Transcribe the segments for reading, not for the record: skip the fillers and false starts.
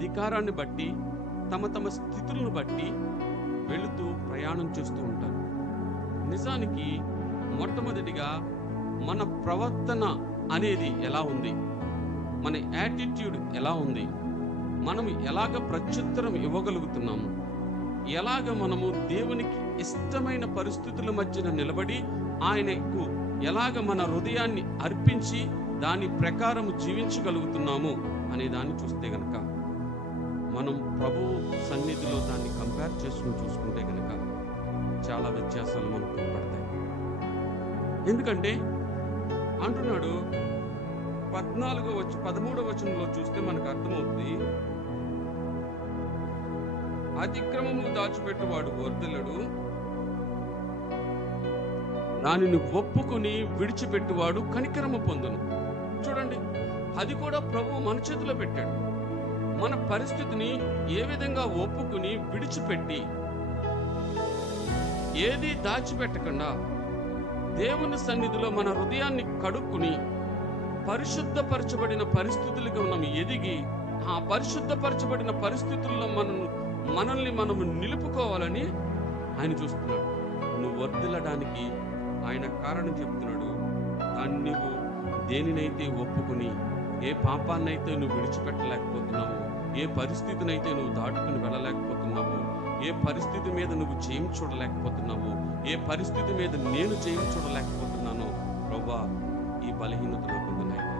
అధికారాన్ని బట్టి, తమ తమ స్థితులను బట్టి వెళుతూ ప్రయాణం చేస్తూ ఉంటారు. నిజానికి మొట్టమొదటిగా మన ప్రవర్తన అనేది ఎలా ఉంది, మన యాటిట్యూడ్ ఎలా ఉంది, మనం ఎలాగ ప్రత్యుత్తరం ఇవ్వగలుగుతున్నాము, ఎలాగ మనము దేవునికి ఇష్టమైన పరిస్థితుల మధ్యన నిలబడి ఆయనకు ఎలాగ మన హృదయాన్ని అర్పించి దాని ప్రకారం జీవించగలుగుతున్నాము అనే దాన్ని చూస్తే గనక, మనం ప్రభు సన్నిధిలో దాన్ని కంపేర్ చేసుకుని చూసుకుంటే గనక చాలా వ్యత్యాసాలు మనకు కనపడతాయి. ఎందుకంటే అంటున్నాడు 13వ వచనంలో చూస్తే మనకు అర్థమవుతుంది, అతిక్రమము దాచిపెట్టువాడు వర్ధిల్లడు, దానిని ఒప్పుకుని విడిచిపెట్టువాడు కనికరము పొందును. చూడండి, అది కూడా ప్రభు మన చేతిలో పెట్టాడు. మన పరిస్థితిని ఏ విధంగా ఒప్పుకుని విడిచిపెట్టి ఏది దాచిపెట్టకుండా దేవుని సన్నిధిలో మన హృదయాన్ని కడుక్కుని పరిశుద్ధపరచబడిన పరిస్థితులుగా మనం ఎదిగి ఆ పరిశుద్ధపరచబడిన పరిస్థితుల్లో మనల్ని మనము నిలుపుకోవాలని ఆయన చూస్తున్నాడు. నువ్వు వర్ధిల్లడానికి ఆయన కారణం చెప్తున్నాడు. దాన్ని నువ్వు దేనినైతే ఒప్పుకుని, ఏ పాపాన్నైతే నువ్వు విడిచిపెట్టలేకపోతున్నావు, ఏ పరిస్థితినైతే నువ్వు దాటుకుని వెళ్ళలేకపోతున్నావు, ఏ పరిస్థితి మీద నువ్వు జయం చూడలేకపోతున్నావు, ఏ పరిస్థితి మీద నేను జయం చూడలేకపోతున్నాను, ప్రభువా ఈ బలహీనత నాకుంది నాయనా,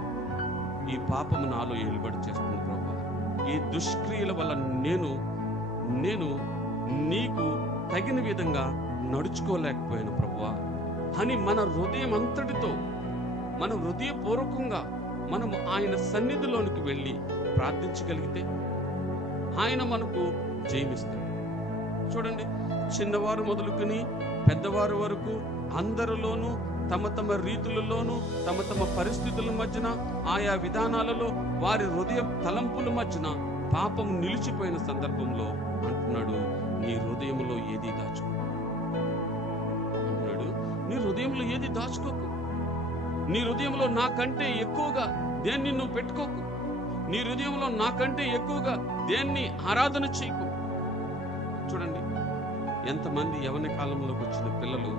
ఈ పాపము నాలో ఏలుబడి చేస్తుంది ప్రభువా, ఈ దుష్క్రియల వల్ల నేను నీకు తగిన విధంగా నడుచుకోలేకపోయాను ప్రభువా అని మన హృదయం అంతటితో, మన హృదయపూర్వకంగా మనము ఆయన సన్నిధిలోనికి వెళ్ళి ప్రార్థించగలిగితే ఆయన మనకు జయమిస్తాడు. చూడండి, చిన్నవారు మొదలుకొని పెద్దవారు వరకు అందరిలోనూ తమ తమ రీతులలోనూ తమ తమ పరిస్థితుల మధ్యన ఆయా విధానాలలో వారి హృదయ తలంపుల మధ్యన పాపం నిలిచిపోయిన సందర్భంలో అంటున్నాడు, నీ హృదయంలో ఏది దాచుకో అంటున్నాడు. నీ హృదయంలో ఏది దాచుకోకు. నీ హృదయంలో నాకంటే ఎక్కువగా దేన్ని నువ్వు పెట్టుకోకు. నీ హృదయంలో నాకంటే ఎక్కువగా దేన్ని ఆరాధన చేయకు. చూడండి, ఎంతమంది యవ్వన కాలంలోకి వచ్చిన పిల్లలు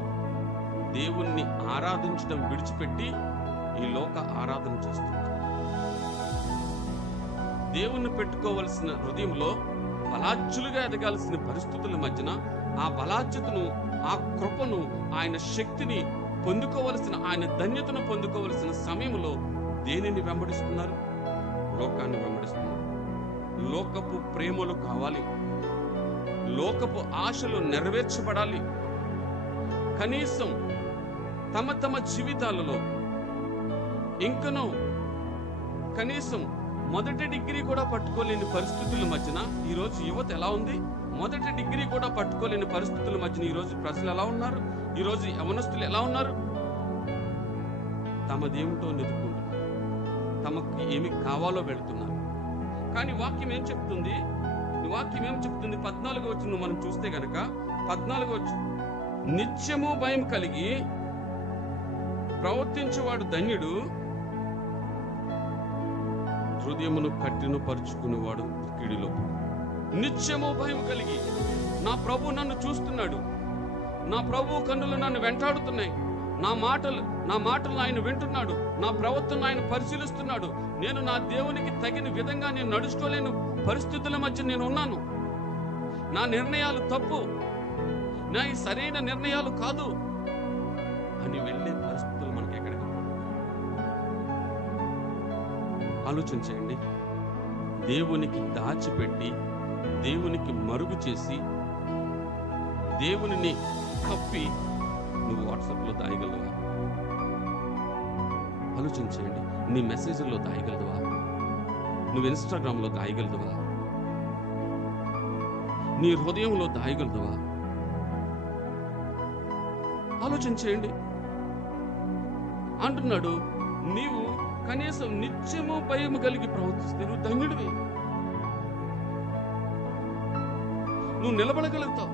దేవుణ్ణి ఆరాధించడం విడిచిపెట్టి ఈ లోక ఆరాధన చేస్తున్నారు. దేవుణ్ణి పెట్టుకోవలసిన హృదయంలో బలాజ్యులుగా ఎదగాల్సిన పరిస్థితుల మధ్యన ఆ బలాజ్యతను, ఆ కృపను, ఆయన శక్తిని పొందుకోవలసిన, ఆయన ధన్యతను పొందుకోవలసిన సమయంలో దేనిని వెంబడిస్తున్నారు? లోకాన్ని వెంబడిస్తున్నారు. లోకపు ప్రేమలు కావాలి, లోకపు ఆశలు నెరవేర్చబడాలి. కనీసం తమ తమ జీవితాలలో ఇంకనూ కనీసం మొదటి డిగ్రీ కూడా పట్టుకోలేని పరిస్థితుల మధ్యన ఈరోజు యువత ఎలా ఉంది? మొదటి డిగ్రీ కూడా పట్టుకోలేని పరిస్థితుల మధ్యన ఈరోజు ప్రజలు ఎలా ఉన్నారు? ఈరోజు యవనస్తులు ఎలా ఉన్నారు? తమదేమిటో వెతుక్కుంటున్నారు, తమకు ఏమి కావాలో వెళుతున్నారు. కానీ వాక్యం ఏం చెప్తుంది? 14వ వచనం మనం చూస్తే గనక 14వ వచనం, నిత్యము భయం కలిగి ప్రవర్తించేవాడు ధన్యుడు, హృదయమును కఠిన పరుచుకునేవాడు కీడిలో. నిత్యము భయం కలిగి, నా ప్రభు నన్ను చూస్తున్నాడు, నా ప్రభు కన్నులు నన్ను వెంటాడుతున్నాయి, నా మాటలు ఆయన వింటున్నాడు, నా ప్రవర్తన ఆయన పరిశీలిస్తున్నాడు, నేను నా దేవునికి తగిన విధంగా నేను నడుచుకోలేని పరిస్థితుల మధ్య నేను ఉన్నాను, నా నిర్ణయాలు తప్పు, నా ఈ సరైన నిర్ణయాలు కాదు అని వెళ్ళే పరిస్థితులు మనకి ఎక్కడికి ఆలోచించేయండి. దేవునికి దాచిపెట్టి, దేవునికి మరుగు చేసి, దేవునిని కప్పి నువ్వు వాట్సాప్లో దాయగలవా? ఆలోచించేయండి. నీ మెసేజ్లో దాయగలవా? నువ్వు ఇన్స్టాగ్రామ్లో దాయగలవా? నీ హృదయంలో దాయగలవా? ఆలోచించేయండి. అంటున్నాడు, నీవు కనీసం నిత్యము భయం కలిగి ప్రవర్తిస్తే నువ్వు ధన్యుడివి, నువ్వు నిలబడగలుగుతావు.